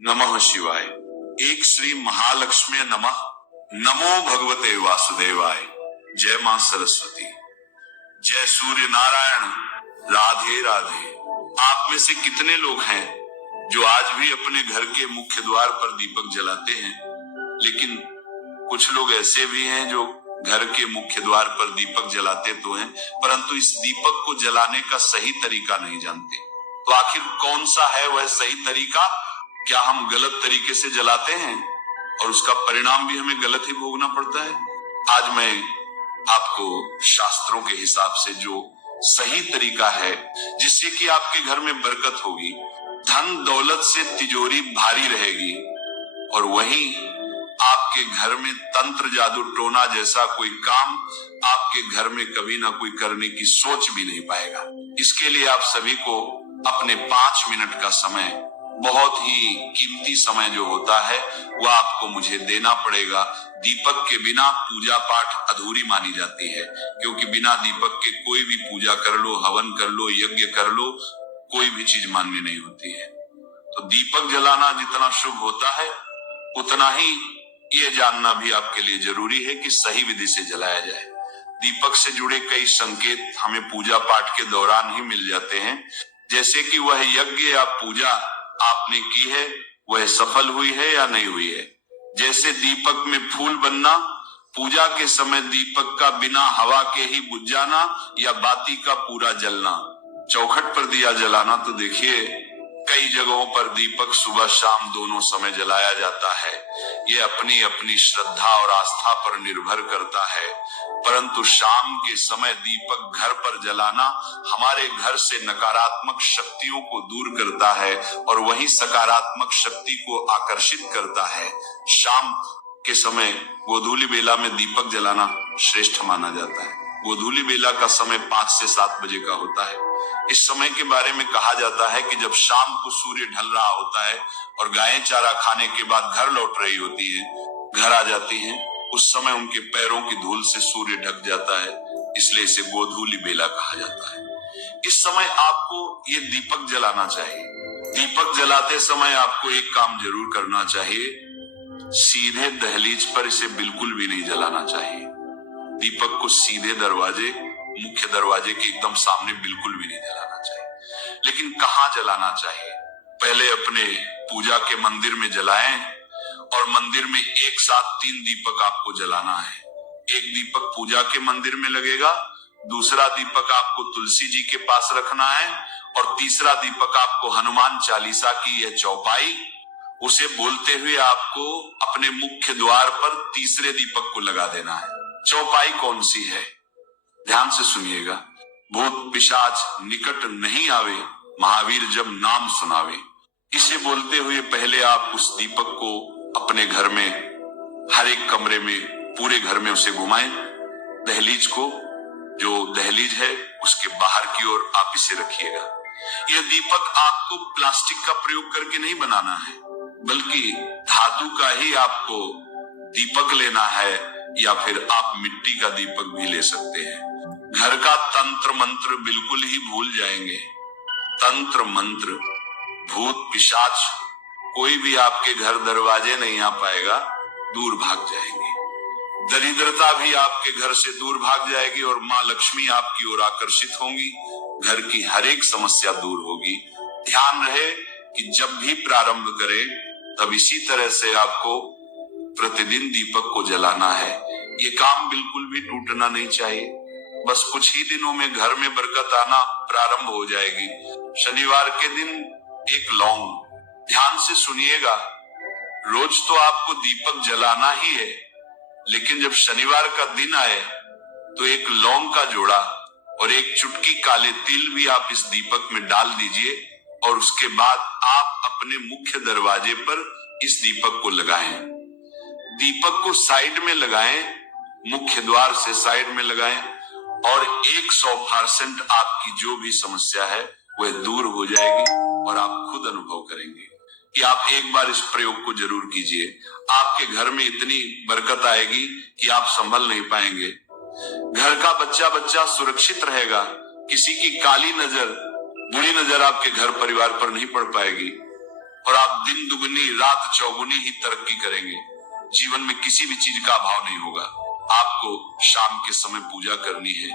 नमः शिवाय। एक श्री महालक्ष्मी नमः। नमो भगवते वासुदेवाय। जय मां सरस्वती। जय सूर्य नारायण। राधे राधे। आप में से कितने लोग हैं जो आज भी अपने घर के मुख्य द्वार पर दीपक जलाते हैं? लेकिन कुछ लोग ऐसे भी हैं जो घर के मुख्य द्वार पर दीपक जलाते तो हैं, परंतु इस दीपक को जलाने का सही तरीका नहीं जानते। तो आखिर कौन सा है वह सही तरीका? क्या हम गलत तरीके से जलाते हैं और उसका परिणाम भी हमें गलत ही भोगना पड़ता है? आज मैं आपको शास्त्रों के हिसाब से जो सही तरीका है जिससे कि आपके घर में बरकत होगी, धन दौलत से तिजोरी भारी रहेगी और वहीं आपके घर में तंत्र जादू टोना जैसा कोई काम आपके घर में कभी ना कोई करने की सोच भी नहीं पाएगा। इसके लिए आप सभी को अपने 5 मिनट का समय, बहुत ही कीमती समय जो होता है, वह आपको मुझे देना पड़ेगा। दीपक के बिना पूजा पाठ अधूरी मानी जाती है, क्योंकि बिना दीपक के कोई भी पूजा कर लो, हवन कर लो, यज्ञ कर लो, कोई भी चीज मान्य नहीं होती है। तो दीपक जलाना जितना शुभ होता है, उतना ही ये जानना भी आपके लिए जरूरी है कि सही विधि से जलाया जाए। दीपक से जुड़े कई संकेत हमें पूजा पाठ के दौरान ही मिल जाते हैं, जैसे कि वह यज्ञ या पूजा आपने की है वह सफल हुई है या नहीं हुई है। जैसे दीपक में फूल बनना, पूजा के समय दीपक का बिना हवा के ही बुझ जाना या बाती का पूरा जलना। चौखट पर दिया जलाना तो देखिए कई जगहों पर दीपक सुबह शाम दोनों समय जलाया जाता है। ये अपनी अपनी श्रद्धा और आस्था पर निर्भर करता है, परंतु शाम के समय दीपक घर पर जलाना हमारे घर से नकारात्मक शक्तियों को दूर करता है और वही सकारात्मक शक्ति को आकर्षित करता है। शाम के समय गोधूली बेला में दीपक जलाना श्रेष्ठ माना जाता है। गोधूली बेला का समय 5 से 7 बजे का होता है। इस समय के बारे में कहा जाता है कि जब शाम को सूर्य ढल रहा होता है और गायें चारा खाने के बाद घर लौट रही होती हैं, घर आ जाती हैं, उस समय उनके पैरों की धूल से सूर्य ढक जाता है, इसलिए इसे गोधूली बेला कहा जाता है। इस समय आपको ये दीपक जलाना चाहिए। दीपक जलाते समय आपको एक काम जरूर करना चाहिए, सीधे दहलीज पर इसे बिल्कुल भी नहीं जलाना चाहिए। दीपक को सीधे दरवाजे, मुख्य दरवाजे के एकदम सामने बिल्कुल भी नहीं जलाना चाहिए। लेकिन कहाँ जलाना चाहिए? पहले अपने पूजा के मंदिर में जलाएं और मंदिर में एक साथ 3 दीपक आपको जलाना है। एक दीपक पूजा के मंदिर में लगेगा, दूसरा दीपक आपको तुलसी जी के पास रखना है और तीसरा दीपक आपको हनुमान चालीसा की यह चौपाई, उसे बोलते हुए आपको अपने मुख्य द्वार पर तीसरे दीपक को लगा देना है। चौपाई कौन सी है? ध्यान से सुनिएगा। भूत पिशाच निकट नहीं आवे, महावीर जब नाम सुनावे। इसे बोलते हुए पहले आप उस दीपक को अपने घर में, हर एक कमरे में, पूरे घर में उसे घुमाएं। दहलीज को, जो दहलीज है उसके बाहर की ओर आप इसे रखिएगा। यह दीपक आपको प्लास्टिक का प्रयोग करके नहीं बनाना है, बल्कि धातु का ही आपको दीपक लेना है, या फिर आप मिट्टी का दीपक भी ले सकते हैं। घर का तंत्र मंत्र बिल्कुल ही भूल जाएंगे। तंत्र मंत्र, भूत पिशाच कोई भी आपके घर दरवाजे नहीं आ पाएगा, दूर भाग जाएंगे। दरिद्रता भी आपके घर से दूर भाग जाएगी और माँ लक्ष्मी आपकी ओर आकर्षित होंगी। घर की हर एक समस्या दूर होगी। ध्यान रहे कि जब भी प्रारंभ करें तब इसी तरह से आपको प्रतिदिन दीपक को जलाना है। ये काम बिल्कुल भी टूटना नहीं चाहिए। बस कुछ ही दिनों में घर में बरकत आना प्रारंभ हो जाएगी। शनिवार के दिन एक लौंग, ध्यान से सुनिएगा, रोज तो आपको दीपक जलाना ही है, लेकिन जब शनिवार का दिन आए तो एक लौंग का जोड़ा और एक चुटकी काले तिल भी आप इस दीपक में डाल दीजिए और उसके बाद आप अपने मुख्य दरवाजे पर इस दीपक को लगाएं। दीपक को साइड में लगाएं, मुख्य द्वार से साइड में लगाएं और 100% आपकी जो भी समस्या है वह दूर हो जाएगी और आप खुद अनुभव करेंगे कि आप एक बार इस प्रयोग को जरूर कीजिए। आपके घर में इतनी बरकत आएगी कि आप संभल नहीं पाएंगे। घर का बच्चा बच्चा सुरक्षित रहेगा, किसी की काली नजर, बुरी नजर आपके घर परिवार पर नहीं पड़ पाएगी और आप दिन दुगनी रात चौगुनी ही तरक्की करेंगे। जीवन में किसी भी चीज का अभाव नहीं होगा। आपको शाम के समय पूजा करनी है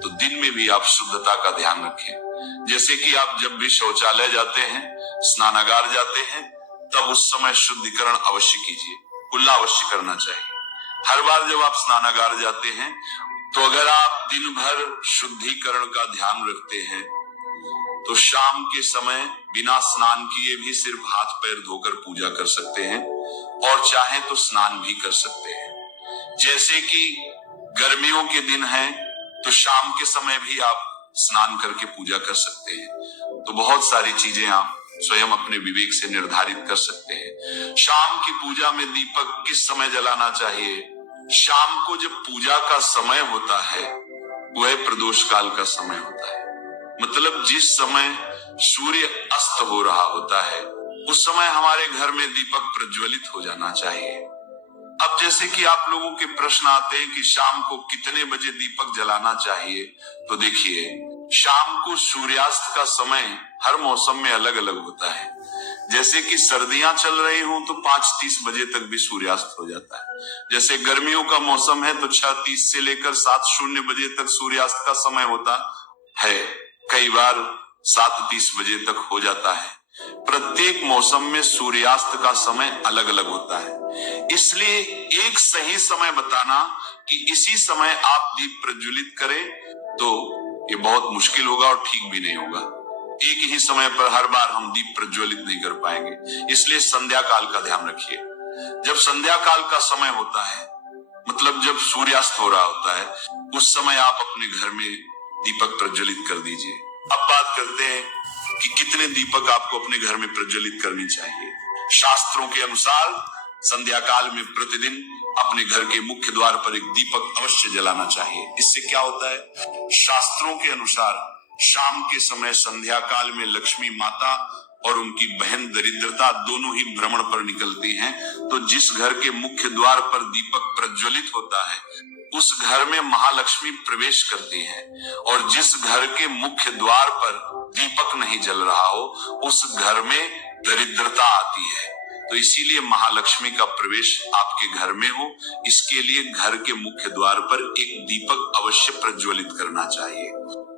तो दिन में भी आप शुद्धता का ध्यान रखें। जैसे कि आप जब भी शौचालय जाते हैं, स्नानागार जाते हैं, तब उस समय शुद्धिकरण अवश्य कीजिए, कुल्ला अवश्य करना चाहिए। हर बार जब आप स्नानागार जाते हैं तो अगर आप दिन भर शुद्धिकरण का ध्यान रखते हैं तो शाम के समय बिना स्नान किए भी सिर्फ हाथ पैर धोकर पूजा कर सकते हैं और चाहे तो स्नान भी कर सकते हैं। जैसे कि गर्मियों के दिन हैं तो शाम के समय भी आप स्नान करके पूजा कर सकते हैं। तो बहुत सारी चीजें आप स्वयं अपने विवेक से निर्धारित कर सकते हैं। शाम की पूजा में दीपक किस समय जलाना चाहिए? शाम को जब पूजा का समय होता है वह प्रदोष काल का समय होता है, मतलब जिस समय सूर्य अस्त हो रहा होता है उस समय हमारे घर में दीपक प्रज्वलित हो जाना चाहिए। अब जैसे कि आप लोगों के प्रश्न आते हैं कि शाम को कितने बजे दीपक जलाना चाहिए, तो देखिए शाम को सूर्यास्त का समय हर मौसम में अलग अलग होता है। जैसे कि सर्दियां चल रही हों तो 5:30 बजे तक भी सूर्यास्त हो जाता है। जैसे गर्मियों का मौसम है तो 6:30 से लेकर 7:00 बजे तक सूर्यास्त का समय होता है, कई बार 7:30 बजे तक हो जाता है। प्रत्येक मौसम में सूर्यास्त का समय अलग अलग होता है, इसलिए एक सही समय बताना कि इसी समय आप दीप प्रज्वलित करें तो ये बहुत मुश्किल होगा और ठीक भी नहीं होगा। एक ही समय पर हर बार हम दीप प्रज्वलित नहीं कर पाएंगे, इसलिए संध्या काल का ध्यान रखिए। जब संध्या काल का समय होता है, मतलब जब सूर्यास्त हो रहा होता है, उस समय आप अपने घर में दीपक प्रज्वलित कर दीजिए। अब बात करते हैं कि कितने दीपक आपको अपने घर में प्रज्वलित करनी चाहिए। शास्त्रों के अनुसार संध्या काल में प्रतिदिन अपने घर के मुख्य द्वार पर एक दीपक अवश्य जलाना चाहिए। इससे क्या होता है? शास्त्रों के अनुसार शाम के समय संध्या काल में लक्ष्मी माता और उनकी बहन दरिद्रता दोनों ही भ्रमण पर निकलती हैं, तो जिस घर के मुख्य द्वार पर दीपक प्रज्वलित होता है उस घर में महालक्ष्मी प्रवेश करती हैं, और जिस घर के मुख्य द्वार पर दीपक नहीं जल रहा हो उस घर में दरिद्रता आती है। तो इसीलिए महालक्ष्मी का प्रवेश आपके घर में हो, इसके लिए घर के मुख्य द्वार पर एक दीपक अवश्य प्रज्वलित करना चाहिए।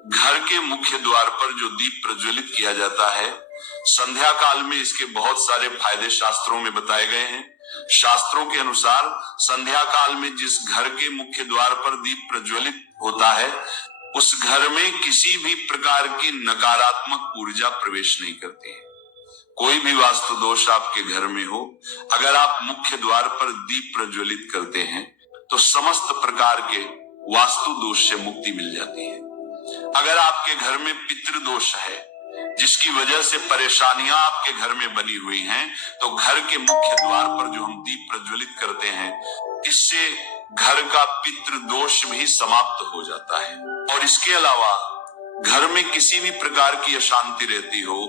घर के मुख्य द्वार पर जो दीप प्रज्वलित किया जाता है, संध्या काल में इसके बहुत सारे फायदे शास्त्रों में बताए गए हैं। शास्त्रों के अनुसार संध्या काल में जिस घर के मुख्य द्वार पर दीप प्रज्वलित होता है उस घर में किसी भी प्रकार की नकारात्मक ऊर्जा प्रवेश नहीं करती है। कोई भी वास्तु दोष आपके घर में हो, अगर आप मुख्य द्वार पर दीप प्रज्वलित करते हैं तो समस्त प्रकार के वास्तु दोष से मुक्ति मिल जाती है। अगर आपके घर में पितृदोष है जिसकी वजह से परेशानियां आपके घर में बनी हुई हैं, तो घर के मुख्य द्वार पर जो हम दीप प्रज्वलित करते हैं इससे घर का पितृदोष भी समाप्त हो जाता है। और इसके अलावा घर में किसी भी प्रकार की अशांति रहती हो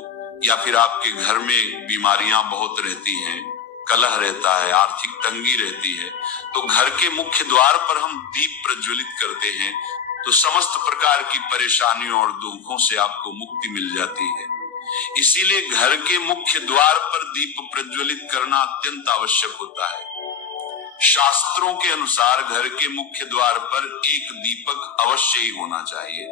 या फिर आपके घर में बीमारियां बहुत रहती हैं, कलह रहता है, आर्थिक तंगी रहती है, तो घर के मुख्य द्वार पर हम दीप प्रज्वलित करते हैं तो समस्त प्रकार की परेशानियों और दुखों से आपको मुक्ति मिल जाती है। इसीलिए घर के मुख्य द्वार पर दीप प्रज्वलित करना अत्यंत आवश्यक होता है। शास्त्रों के अनुसार घर के मुख्य द्वार पर एक दीपक अवश्य ही होना चाहिए।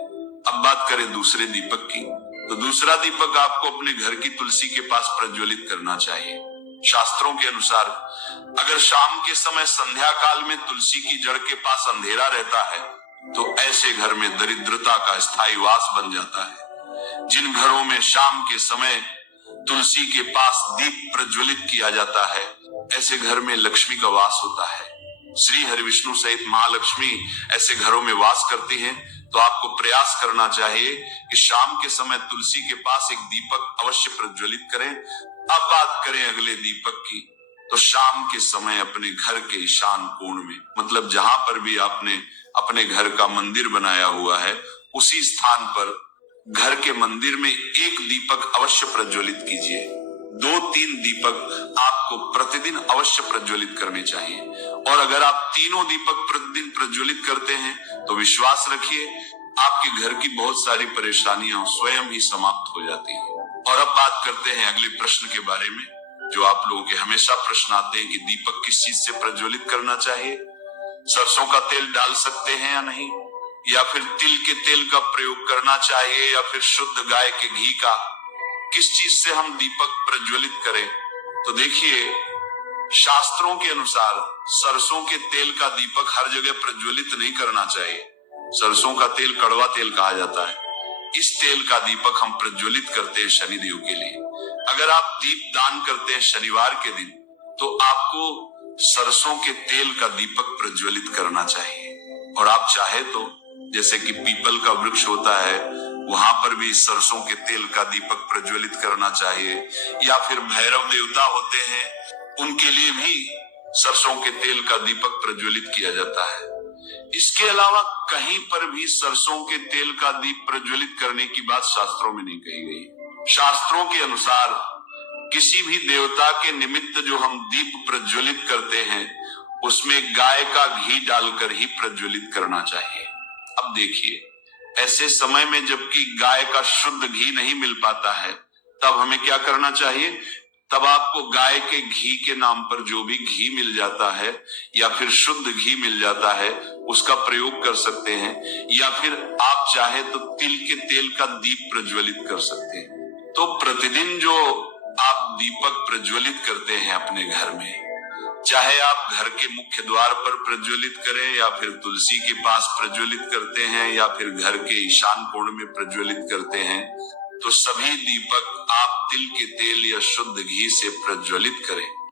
अब बात करें दूसरे दीपक की, तो दूसरा दीपक आपको अपने घर की तुलसी के पास प्रज्वलित करना चाहिए। शास्त्रों के अनुसार अगर शाम के समय संध्या काल में तुलसी की जड़ के पास अंधेरा रहता है तो ऐसे घर में दरिद्रता का स्थायी वास बन जाता है। जिन घरों में शाम के समय तुलसी के पास दीप प्रज्वलित किया जाता है ऐसे घर में लक्ष्मी का वास होता है। श्री हरि विष्णु सहित महालक्ष्मी ऐसे घरों में वास करती हैं, तो आपको प्रयास करना चाहिए कि शाम के समय तुलसी के पास एक दीपक अवश्य प्रज्वलित करें। अब बात करें अगले दीपक की, तो शाम के समय अपने घर के ईशान कोण में, मतलब जहां पर भी आपने अपने घर का मंदिर बनाया हुआ है उसी स्थान पर घर के मंदिर में एक दीपक अवश्य प्रज्वलित कीजिए। 2-3 दीपक आपको प्रतिदिन अवश्य प्रज्वलित करने चाहिए, और अगर आप तीनों दीपक प्रतिदिन प्रज्वलित करते हैं तो विश्वास रखिए आपके घर की बहुत सारी परेशानियां स्वयं ही समाप्त हो जाती हैं। और अब बात करते हैं अगले प्रश्न के बारे में। जो आप लोगों के हमेशा प्रश्न आते हैं कि दीपक किस चीज से प्रज्वलित करना चाहिए, सरसों का तेल डाल सकते हैं या नहीं, या फिर तिल के तेल का प्रयोग करना चाहिए, या फिर शुद्ध गाय के घी का, किस चीज से हम दीपक प्रज्वलित करें। तो देखिए, शास्त्रों के अनुसार सरसों के तेल का दीपक हर जगह प्रज्वलित नहीं करना चाहिए। सरसों का तेल कड़वा तेल कहा जाता है। इस तेल का दीपक हम प्रज्वलित करते हैं शनिदेव के लिए। अगर आप दीप दान करते हैं शनिवार के दिन, तो आपको सरसों के तेल का दीपक प्रज्वलित करना चाहिए। और आप चाहे तो जैसे कि पीपल का वृक्ष होता है, वहां पर भी सरसों के तेल का दीपक प्रज्वलित करना चाहिए, या फिर भैरव देवता होते हैं, उनके लिए भी सरसों के तेल का दीपक प्रज्वलित किया जाता है। इसके अलावा कहीं पर भी सरसों के तेल का दीप प्रज्वलित करने की बात शास्त्रों में नहीं कही गई। शास्त्रों के अनुसार किसी भी देवता के निमित्त जो हम दीप प्रज्वलित करते हैं, उसमें गाय का घी डालकर ही प्रज्वलित करना चाहिए। अब देखिए, ऐसे समय में जबकि गाय का शुद्ध घी नहीं मिल पाता है, तब हमें क्या करना चाहिए? तब आपको गाय के घी के नाम पर जो भी घी मिल जाता है, या फिर शुद्ध घी मिल जाता है, उसका प्रयोग कर सकते हैं, या फिर आप चाहे तो तिल के तेल का दीप प्रज्वलित कर सकते हैं। तो प्रतिदिन जो आप दीपक प्रज्वलित करते हैं अपने घर में, चाहे आप घर के मुख्य द्वार पर प्रज्वलित करें, या फिर तुलसी के पास प्रज्वलित करते हैं, या फिर घर के ईशान कोण में प्रज्वलित करते हैं, तो सभी दीपक आप तिल के तेल या शुद्ध घी से प्रज्वलित करें।